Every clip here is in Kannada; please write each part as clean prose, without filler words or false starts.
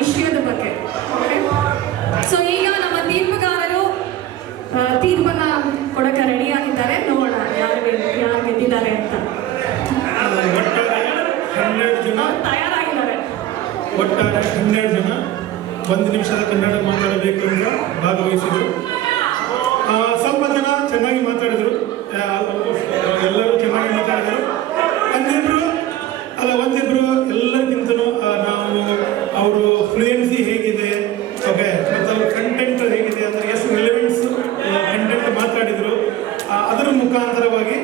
ವಿಷಯದ ಬಗ್ಗೆ. ಸೊ ಈಗ ನಮ್ಮ ತೀರ್ಪುಗಾರರು ತೀರ್ಪನ್ನ ಕೊಡಕ್ಕೆ ರೆಡಿ ಆಗಿದ್ದಾರೆ. ನೋಡೋಣ ಯಾರು ಗೆದ್ದಿದ್ದಾರೆ ಅಂತ. ತಯಾರಾಗಿದ್ದಾರೆ. ಒಟ್ಟಾರೆ 12 ಜನ 1 ನಿಮಿಷದ ಕನ್ನಡ ಮಾತಾಡಬೇಕು ಅಂತ ಭಾಗವಹಿಸಿದರು. ಸ್ವಲ್ಪ ಜನ ಚೆನ್ನಾಗಿ ಮಾತಾಡಿದರು, ಎಲ್ಲರೂ ಚೆನ್ನಾಗಿ ಮಾತಾಡಿದರು. ಒಂದಿಬ್ರು ಎಲ್ಲರಿಗಿಂತಲೂ ನಾವು ಅವರು ಫ್ಲೂಯೆನ್ಸಿ ಹೇಗಿದೆ, ಓಕೆ, ಮತ್ತು ಅವ್ರ ಕಂಟೆಂಟ್ ಹೇಗಿದೆ ಅಂದರೆ ಎಷ್ಟು ರಿಲೆವೆನ್ಸ್ ಕಂಟೆಂಟ್ ಮಾತಾಡಿದರು. ಅದರ ಮುಖಾಂತರವಾಗಿ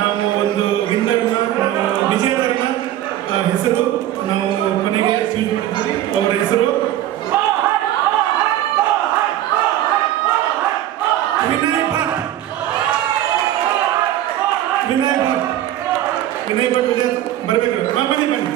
ನಾವು ಒಂದು ವಿನ್ನರ್ನ, ವಿಜೇತರನ್ನ ಹೆಸರು ನಾವು ಕೊನೆಗೆ ಚೂಸ್ ಮಾಡಿದ್ವಿ. ಅವರ ಹೆಸರು ವಿನಯ್ ಭಟ್. ವಿಜೇತ ಬರಬೇಕು. ಬನ್ನಿ.